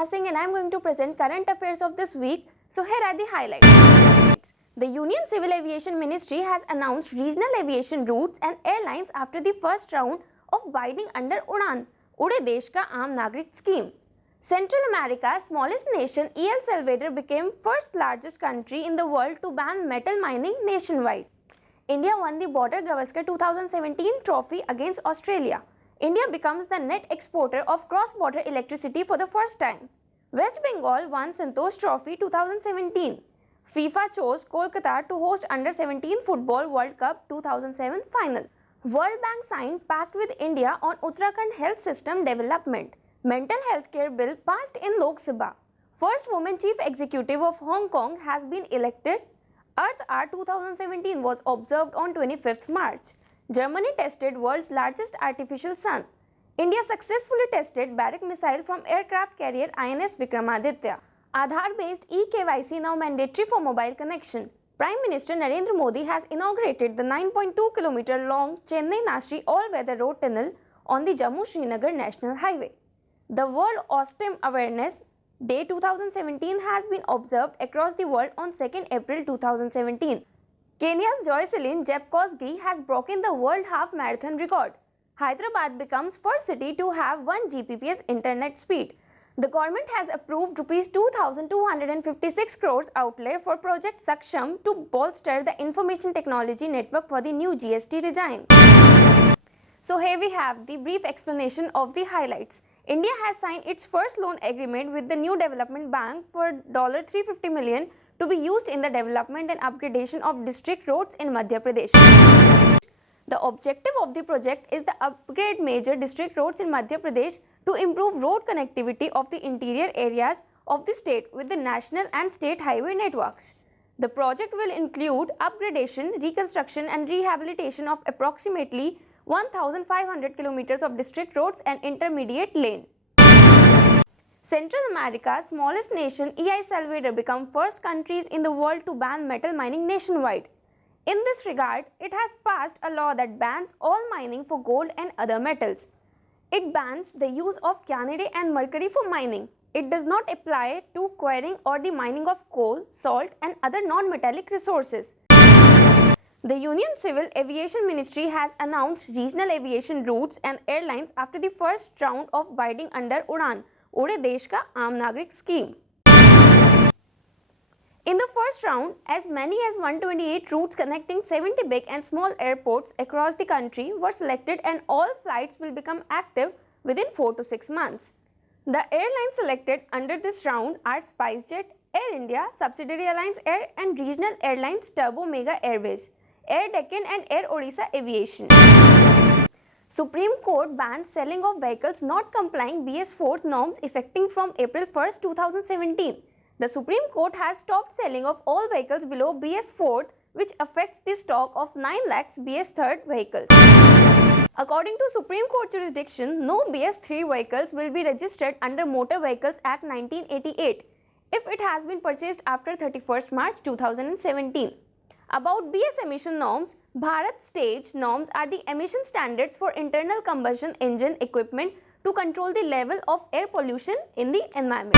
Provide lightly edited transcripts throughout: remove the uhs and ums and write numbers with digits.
Neha Singh and I am going to present current affairs of this week. So here are the highlights. The Union Civil Aviation Ministry has announced regional aviation routes and airlines after the first round of bidding under Udan, Ude Desh Ka Aam Nagrik scheme. Central America's smallest nation, El Salvador, became first largest country in the world to ban metal mining nationwide. India won the Border Gavaskar 2017 trophy against Australia. India becomes the net exporter of cross-border electricity for the first time. West Bengal won Santosh Trophy 2017. FIFA chose Kolkata to host Under-17 Football World Cup 2007 final. World Bank signed pact with India on Uttarakhand health system development. Mental health care bill passed in Lok Sabha. First woman chief executive of Hong Kong has been elected. Earth Hour 2017 was observed on 25th March. Germany tested world's largest artificial sun. India successfully tested Barrack missile from aircraft carrier INS Vikramaditya. Aadhaar-based eKYC now mandatory for mobile connection. Prime Minister Narendra Modi has inaugurated the 9.2 km long Chennai-Nashri all-weather road tunnel on the Jammu-Srinagar National Highway. The World Autism Awareness Day 2017 has been observed across the world on 2nd April 2017. Kenya's Joycelyn Ghee has broken the world half marathon record. Hyderabad becomes first city to have 1 Gbps internet speed. The government has approved Rs 2,256 crores outlay for Project Saksham to bolster the information technology network for the new GST regime. So here we have the brief explanation of the highlights. India has signed its first loan agreement with the new development bank for $350 million to be used in the development and upgradation of district roads in Madhya Pradesh. The objective of the project is to upgrade major district roads in Madhya Pradesh to improve road connectivity of the interior areas of the state with the national and state highway networks. The project will include upgradation, reconstruction and rehabilitation of approximately 1,500 kilometers of district roads and intermediate lane. Central America's smallest nation, El Salvador, became first countries in the world to ban metal mining nationwide. In this regard, it has passed a law that bans all mining for gold and other metals. It bans the use of cyanide and mercury for mining. It does not apply to quarrying or the mining of coal, salt and other non-metallic resources. The Union Civil Aviation Ministry has announced regional aviation routes and airlines after the first round of bidding under Udan, Ude Desh Ka Aam Nagrik scheme. In the first round, as many as 128 routes connecting 70 big and small airports across the country were selected and all flights will become active within 4 to 6 months. The airlines selected under this round are SpiceJet, Air India, subsidiary Alliance Air and regional airlines Turbo Mega Airways, Air Deccan and Air Odisha Aviation. Supreme Court bans selling of vehicles not complying BS4 norms effective from April 1, 2017. The Supreme Court has stopped selling of all vehicles below BS4, which affects the stock of 9 lakhs BS3 vehicles. According to Supreme Court jurisdiction, no BS3 vehicles will be registered under Motor Vehicles Act 1988 if it has been purchased after 31st March 2017. About BS emission norms, Bharat stage norms are the emission standards for internal combustion engine equipment to control the level of air pollution in the environment.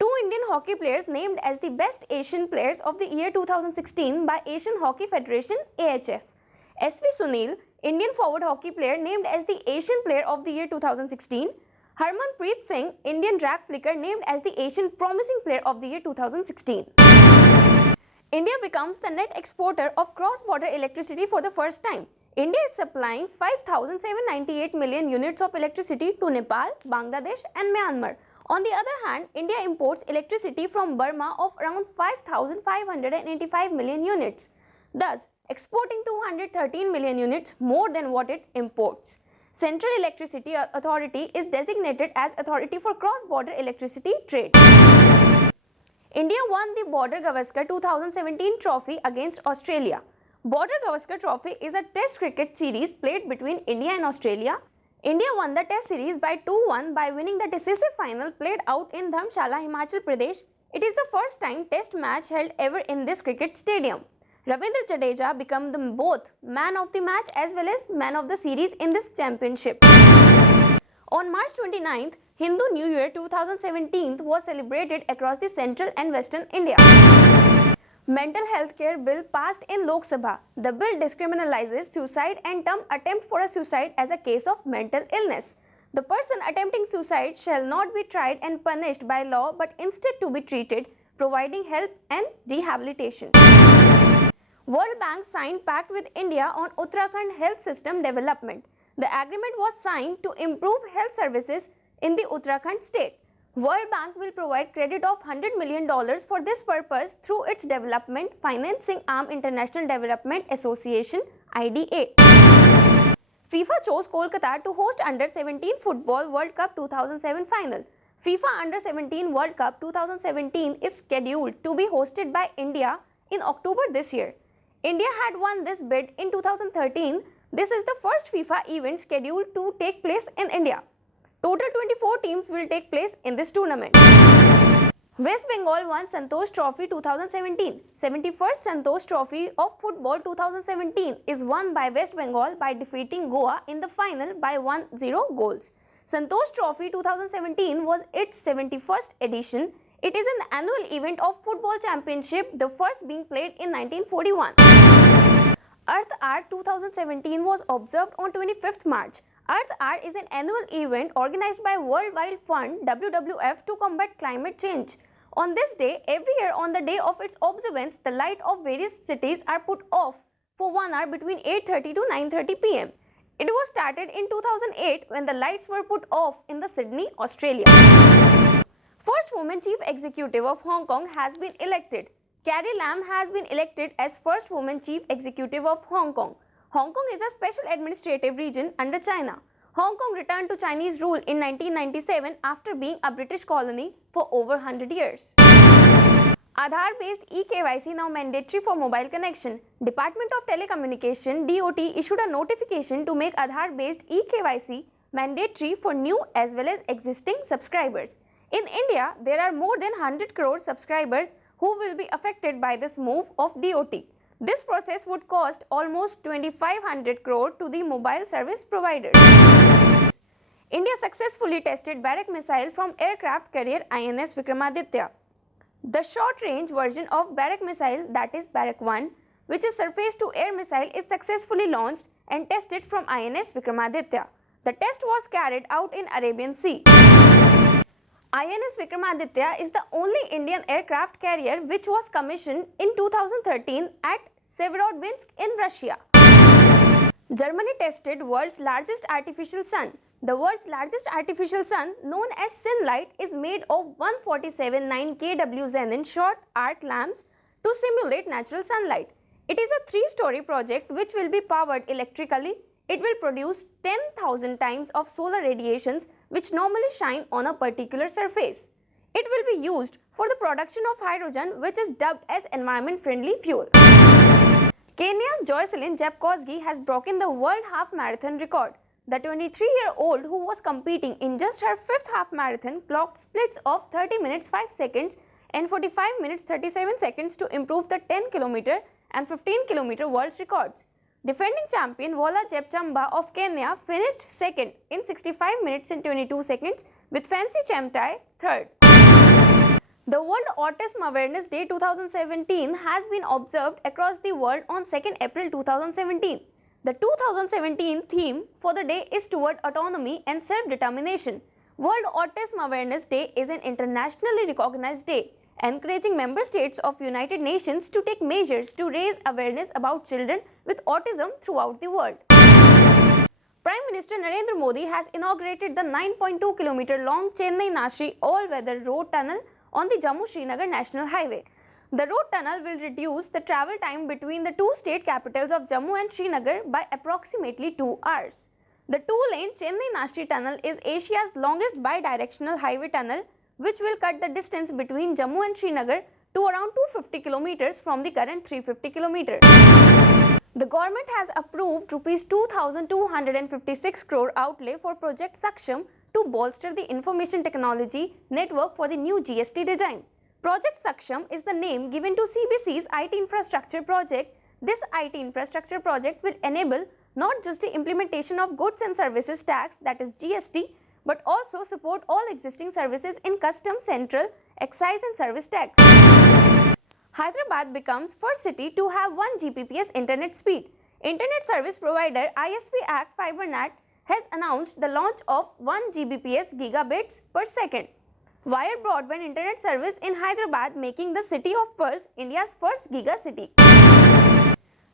2 Indian hockey players named as the best Asian players of the year 2016 by Asian Hockey Federation AHF. SV Sunil, Indian forward hockey player, named as the Asian Player of the Year 2016. Harmanpreet Singh, Indian drag flicker, named as the Asian Promising Player of the Year 2016. India becomes the net exporter of cross-border electricity for the first time. India is supplying 5,798 million units of electricity to Nepal, Bangladesh and Myanmar. On the other hand, India imports electricity from Burma of around 5,585 million units, thus exporting 213 million units more than what it imports. Central Electricity Authority is designated as Authority for Cross-Border Electricity Trade. India won the Border Gavaskar 2017 trophy against Australia. Border Gavaskar Trophy is a test cricket series played between India and Australia. India won the test series by 2-1 by winning the decisive final played out in Dharamshala, Himachal Pradesh. It is the first time test match held ever in this cricket stadium. Ravindra Jadeja became both man of the match as well as man of the series in this championship. On March 29th, Hindu New Year 2017 was celebrated across the central and western India. Mental health care bill passed in Lok Sabha. The bill decriminalizes suicide and terms attempt for a suicide as a case of mental illness. The person attempting suicide shall not be tried and punished by law but instead to be treated, providing help and rehabilitation. World Bank signed pact with India on Uttarakhand health system development. The agreement was signed to improve health services in the Uttarakhand state. World Bank will provide credit of $100 million for this purpose through its development financing arm International Development Association IDA. FIFA chose Kolkata to host Under-17 Football World Cup 2007 final. FIFA Under-17 World Cup 2017 is scheduled to be hosted by India in October this year. India had won this bid in 2013. This is the first FIFA event scheduled to take place in India. Total 24 teams will take place in this tournament. West Bengal won Santosh Trophy 2017. 71st Santosh Trophy of Football 2017 is won by West Bengal by defeating Goa in the final by 1-0 goals. Santosh Trophy 2017 was its 71st edition. It is an annual event of football championship, the first being played in 1941. Earth Hour 2017 was observed on 25th March. Earth Hour is an annual event organized by World Wide Fund WWF to combat climate change. On this day, every year on the day of its observance, the light of various cities are put off for 1 hour between 8:30 to 9:30 p.m. It was started in 2008 when the lights were put off in the Sydney, Australia. First woman chief executive of Hong Kong has been elected. Carrie Lam has been elected as first woman chief executive of Hong Kong. Hong Kong is a special administrative region under China. Hong Kong returned to Chinese rule in 1997 after being a British colony for over 100 years. Aadhaar-based eKYC now mandatory for mobile connection. Department of Telecommunication (DOT) issued a notification to make Aadhaar-based eKYC mandatory for new as well as existing subscribers. In India, there are more than 100 crore subscribers who will be affected by this move of DOT. This process would cost almost 2,500 crore to the mobile service providers. India successfully tested Barrack missile from aircraft carrier INS Vikramaditya. The short-range version of Barrack missile, that is Barrack 1, which is surface-to-air missile, is successfully launched and tested from INS Vikramaditya. The test was carried out in Arabian Sea. INS Vikramaditya is the only Indian aircraft carrier which was commissioned in 2013 at Severodvinsk in Russia. Germany tested world's largest artificial sun. The world's largest artificial sun, known as Sunlight, is made of 147.9 kW xenon short arc lamps to simulate natural sunlight. It is a 3-story project which will be powered electrically. It will produce 10,000 times of solar radiations which normally shine on a particular surface. It will be used for the production of hydrogen, which is dubbed as environment-friendly fuel. Kenya's Joycelyn Ghee has broken the world half marathon record. The 23-year-old who was competing in just her 5th half marathon clocked splits of 30 minutes 5 seconds and 45 minutes 37 seconds to improve the 10 km and 15 km world records. Defending champion Wola Chepchamba of Kenya finished second in 65 minutes and 22 seconds with Fancy Chemtai third. The World Autism Awareness Day 2017 has been observed across the world on 2nd April 2017. The 2017 theme for the day is toward autonomy and self-determination. World Autism Awareness Day is an internationally recognized day, encouraging member states of United Nations to take measures to raise awareness about children with autism throughout the world. Prime Minister Narendra Modi has inaugurated the 9.2 km long Chennai-Nashri all-weather road tunnel on the Jammu-Srinagar National Highway. The road tunnel will reduce the travel time between the two state capitals of Jammu and Srinagar by approximately 2 hours. The 2-lane Chennai-Nashri tunnel is Asia's longest bi-directional highway tunnel, which will cut the distance between Jammu and Srinagar to around 250 kilometers from the current 350 kilometers. The government has approved Rs 2,256 crore outlay for Project Saksham to bolster the information technology network for the new GST design. Project Saksham is the name given to CBC's IT infrastructure project. This IT infrastructure project will enable not just the implementation of goods and services tax, that is GST, but also support all existing services in customs, central, excise and service tax. Hyderabad becomes first city to have 1 Gbps internet speed. Internet service provider ISP Act FiberNet has announced the launch of 1 Gbps gigabits per second wired broadband internet service in Hyderabad, making the city of Pearls India's first giga city.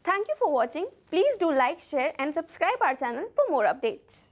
Thank you for watching. Please do like, share and subscribe our channel for more updates.